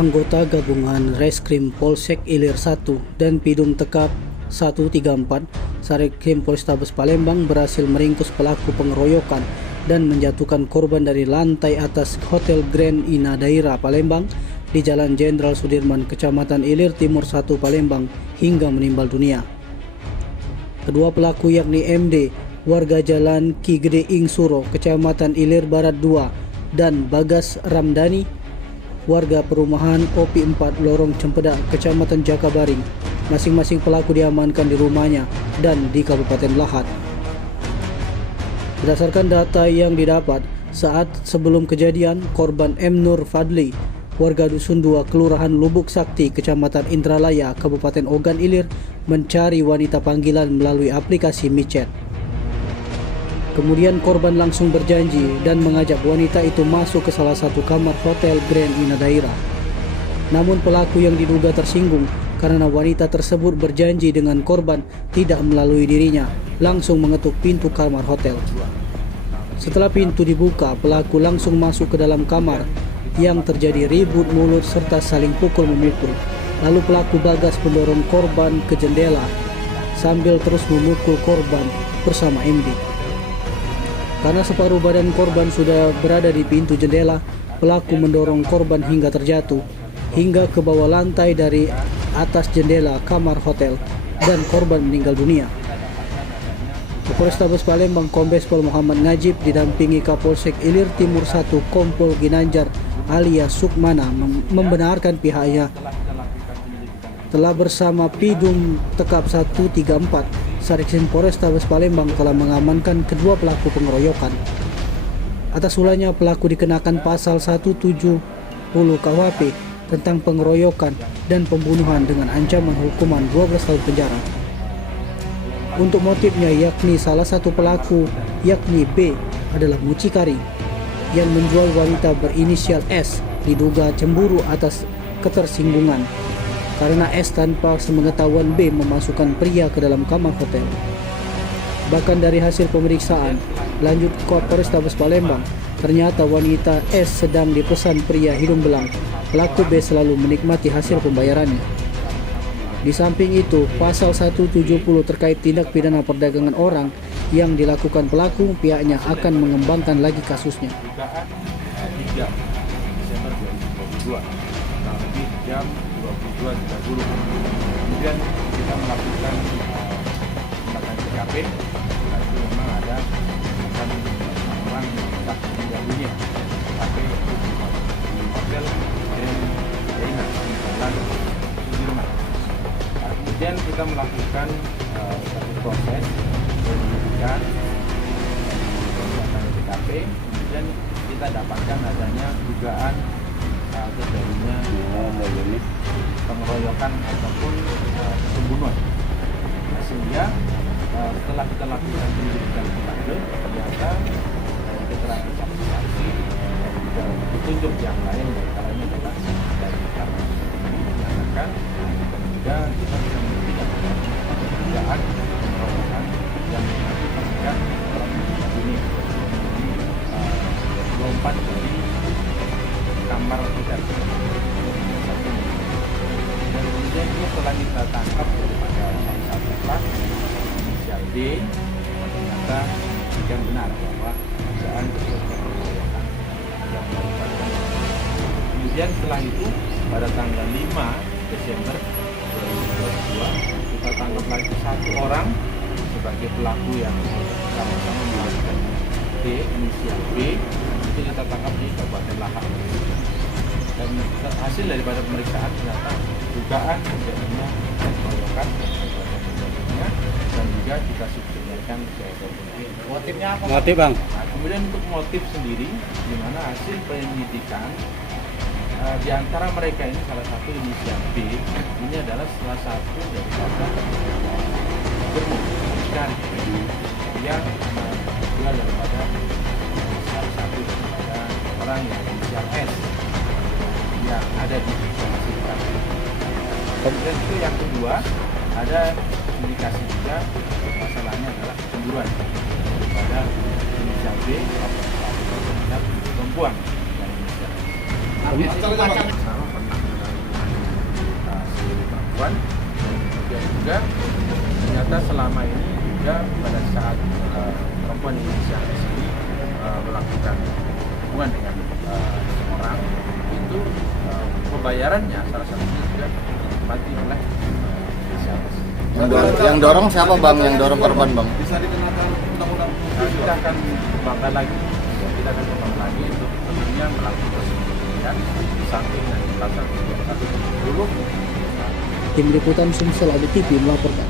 anggota gabungan Reskrim Polsek Ilir 1 dan Pidum Tekap 134 Satreskrim Polrestabes Palembang berhasil meringkus pelaku pengeroyokan dan menjatuhkan korban dari lantai atas Hotel Grand Ina Daira Palembang di Jalan Jenderal Sudirman, Kecamatan Ilir Timur 1 Palembang hingga meninggal dunia. Kedua pelaku yakni MD, warga Jalan Ki Gede Ing Suro, Kecamatan Ilir Barat 2, dan Bagas Ramdhani, warga perumahan Opi 4 Lorong Cempedak, Kecamatan Jakabaring. Masing-masing pelaku diamankan di rumahnya dan di Kabupaten Lahat. Berdasarkan data yang didapat, saat sebelum kejadian, korban M. Nur Fadli, warga Dusun 2 Kelurahan Lubuk Sakti, Kecamatan Indralaya, Kabupaten Ogan Ilir, mencari wanita panggilan melalui aplikasi micet. Kemudian korban langsung berjanji dan mengajak wanita itu masuk ke salah satu kamar Hotel Grand Ina Daira. Namun pelaku yang diduga tersinggung karena wanita tersebut berjanji dengan korban tidak melalui dirinya, langsung mengetuk pintu kamar hotel. Setelah pintu dibuka, pelaku langsung masuk ke dalam kamar yang terjadi ribut mulut serta saling pukul memukul. Lalu pelaku Bagas mendorong korban ke jendela sambil terus memukul korban bersama MD. Karena separuh badan korban sudah berada di pintu jendela, pelaku mendorong korban hingga terjatuh hingga ke bawah lantai dari atas jendela kamar hotel dan korban meninggal dunia. Polrestabes Palembang Kombes Pol Muhammad Najib didampingi Kapolsek Ilir Timur 1 Kompol Ginanjar alias Sukmana membenarkan pihaknya telah bersama Pidum Tekap 134 Satreskrim Polrestabes Palembang telah mengamankan kedua pelaku pengeroyokan. Atas ulahnya pelaku dikenakan pasal 170 KUHP tentang pengeroyokan dan pembunuhan dengan ancaman hukuman 12 tahun penjara. Untuk motifnya yakni salah satu pelaku yakni B adalah mucikari yang menjual wanita berinisial S, diduga cemburu atas ketersinggungan karena S tanpa sepengetahuan B memasukkan pria ke dalam kamar hotel. Bahkan dari hasil pemeriksaan lanjut Polrestabes Palembang, ternyata wanita S sedang dipesan pria hidung belang. Pelaku B selalu menikmati hasil pembayarannya. Di samping itu, pasal 170 terkait tindak pidana perdagangan orang yang dilakukan pelaku, pihaknya akan mengembangkan lagi kasusnya. 3 Desember 2022, kurang lebih jam 22.30. Kemudian kita melakukan tindakan TKP, itu memang ada orang yang telah meninggal dunia. TKP itu di hotel Grand Ina Sudirman. Kemudian kita melakukan satu proses penyelidikan TKP. Kemudian kita dapatkan adanya dugaan terjadinya pengeroyokan ataupun pembunuhan. Nah, sehingga setelah kita lakukan penyelidikan lanjut, ternyata keterangan saksi dan petunjuk yang lain kalanya adalah dari kami menyatakan dan juga kita bisa membuktikan dugaan pengeroyokan yang mengakibatkan orang meninggal dunia di 24 dari kamar hotel. Dan kemudian ini setelah kita tangkap daripada salah satu pelaku inisial D, ternyata yang benar bahwa dugaan pengeroyokan yang melibatkan. Kemudian setelah itu pada tanggal 5 Desember 2022 kita tangkap lagi satu orang sebagai pelaku yang sama-sama melibatkan D, inisial B. Itu kita tangkap di Kabupaten Lahat. Dan hasil daripada pemeriksaan ternyata dugaan terjadinya pengeroyokan dan juga kita subsidiarkan ke polisi. Motifnya apa? Motif bang? Nah, kemudian untuk motif sendiri, di mana hasil penyelidikan di antara mereka ini salah satu inisial B ini adalah salah satu daripada mucikari yang juga daripada salah satu daripada orang yang inisial S yang ada di lokasi TKP. Kemudian itu yang kedua, ada indikasi juga masalahnya adalah cemburuan daripada inisial B terhadap perempuan yang inisial S. Sama pernah perempuan. Kemudian juga ternyata selama ini juga pada saat perempuan inisial S ini melakukan hubungan dengan seseorang itu pembayarannya salah satunya juga dinikmati oleh inisial S. Yang dorong siapa bang? Yang dorong korban bang? Bisa dikenakan undang-undang. Kita akan kembangkan lagi, kita akan kembangkan lagi untuk tentunya melakukan proses penyidikan di samping dari pasal 31 dulu. Tim Liputan Sumsel AD TV melaporkan.